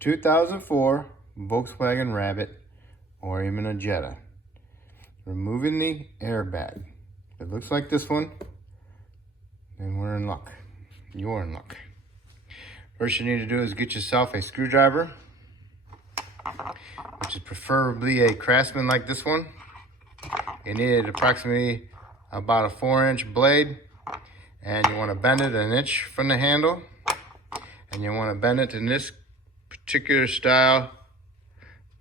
2004 Volkswagen Rabbit or even a Jetta. Removing the airbag. If it looks like this one, then we're in luck. You're in luck. First you need to do is get yourself a screwdriver, which is preferably a Craftsman like this one. You need approximately about a 4-inch blade, and you want to bend it an inch from the handle, and you want to bend it in this particular style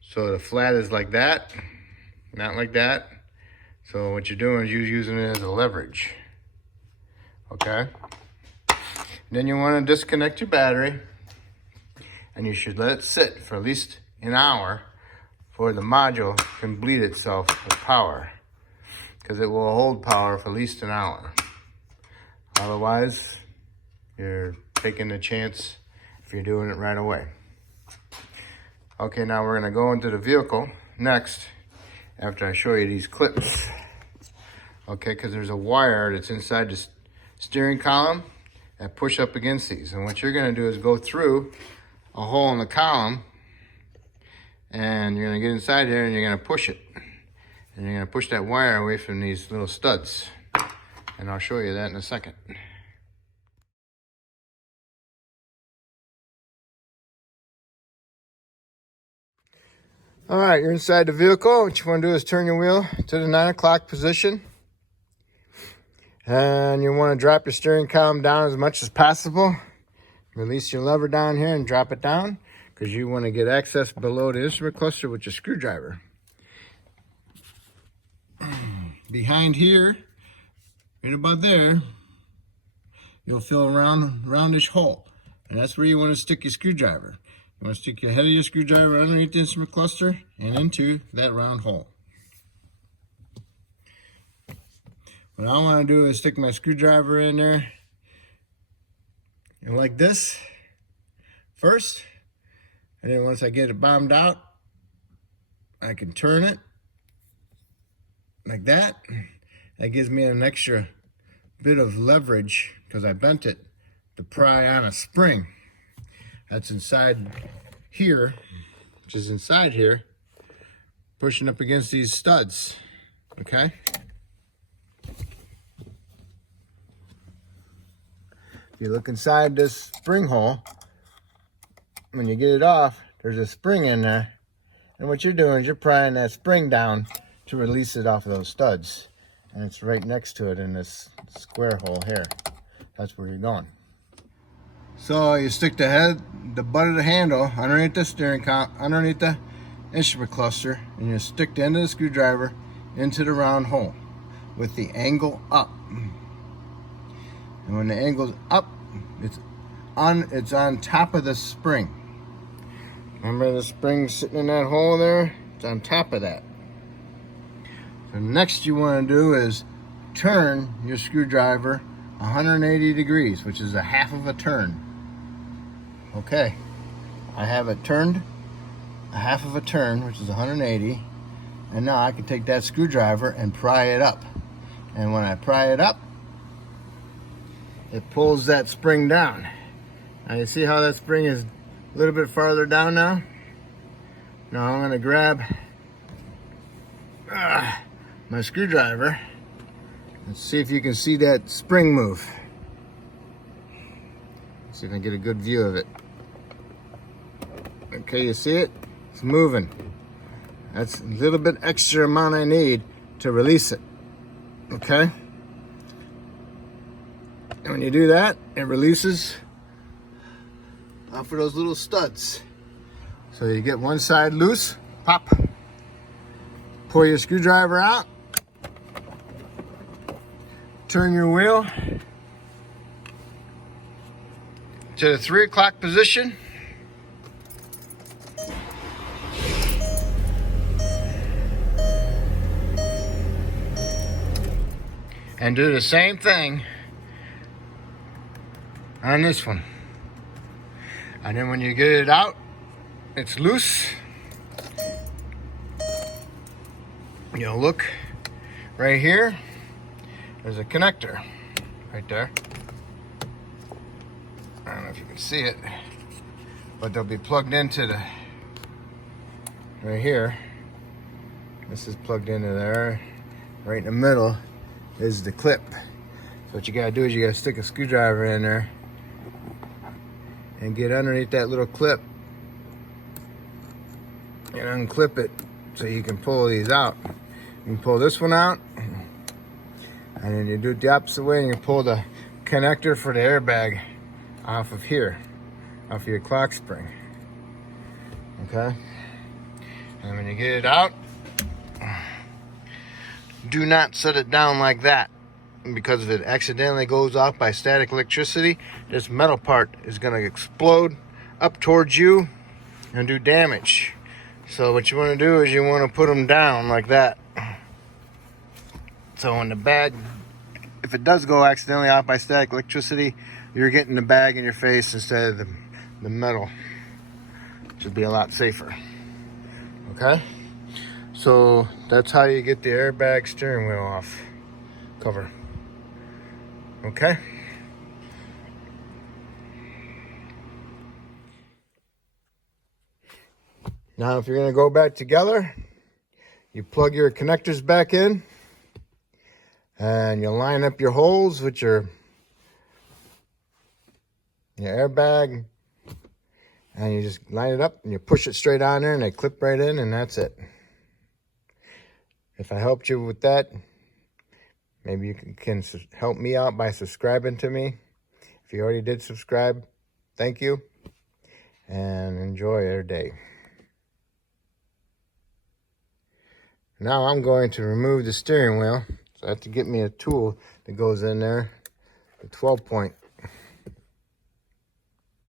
so the flat is like that, not like that. So what you're doing is you're using it as a leverage. Okay? Then you want to disconnect your battery, and you should let it sit for at least an hour before the module can bleed itself with power, because it will hold power for at least an hour. Otherwise, you're taking a chance if you're doing it right away. Okay, now we're going to go into the vehicle next after I show you these clips. Okay, because there's a wire that's inside the steering column that push up against these. And what you're going to do is go through a hole in the column, and you're going to get inside there and you're going to push it. And you're going to push that wire away from these little studs. And I'll show you that in a second. All right, you're inside the vehicle. What you want to do is turn your wheel to the 9 o'clock position. And you want to drop your steering column down as much as possible. Release your lever down here and drop it down, because you want to get access below the instrument cluster with your screwdriver. Behind here, right about there, you'll feel a roundish hole. And that's where you want to stick your screwdriver. You want to stick your head of your screwdriver underneath the instrument cluster and into that round hole. What I want to do is stick my screwdriver in there, and like this first, and then once I get it bombed out, I can turn it like that. That gives me an extra bit of leverage, because I bent it, to pry on a spring that's inside here, which is inside here, pushing up against these studs. Okay? If you look inside this spring hole, when you get it off, there's a spring in there. And what you're doing is you're prying that spring down to release it off of those studs. And it's right next to it in this square hole here. That's where you're going. So you stick the butt of the handle underneath the steering column, underneath the instrument cluster, and you stick the end of the screwdriver into the round hole with the angle up. And when the angle's up, it's on top of the spring. Remember the spring sitting in that hole there? It's on top of that. So next you want to do is turn your screwdriver 180 degrees, which is a half of a turn. Okay, I have it turned a half of a turn, which is 180. And now I can take that screwdriver and pry it up. And when I pry it up, it pulls that spring down. Now you see how that spring is a little bit farther down now? Now I'm going to grab my screwdriver. Let's see if you can see that spring move. Let's see if I can get a good view of it. Okay, you see it? It's moving. That's a little bit extra amount I need to release it. Okay? And when you do that, it releases off of those little studs. So you get one side loose, pop, pull your screwdriver out, turn your wheel to the 3 o'clock position, and do the same thing on this one. And then when you get it out, it's loose. You'll look right here. There's a connector right there. I don't know if you can see it. but they'll be plugged into the right here. This is plugged into there. Right in the middle is the clip. So what you gotta do is you gotta stick a screwdriver in there and get underneath that little clip and unclip it so you can pull these out. You can pull this one out, and then you do it the opposite way and you pull the connector for the airbag off of here, off of your clock spring. Okay? And when you get it out, do not set it down like that, because if it accidentally goes off by static electricity, this metal part is going to explode up towards you and do damage. So what you want to do is you want to put them down like that. So when the bag, if it does go accidentally off by static electricity, you're getting the bag in your face instead of the metal. Should be a lot safer. Okay? So that's how you get the airbag steering wheel off cover. Okay? Now if you're going to go back together, you plug your connectors back in and you line up your holes with your airbag, and you just line it up and you push it straight on there and they clip right in, and that's it. If I helped you with that, maybe you can help me out by subscribing to me. If you already did subscribe, thank you, and enjoy your day. Now I'm going to remove the steering wheel. So I have to get me a tool that goes in there, the 12 point.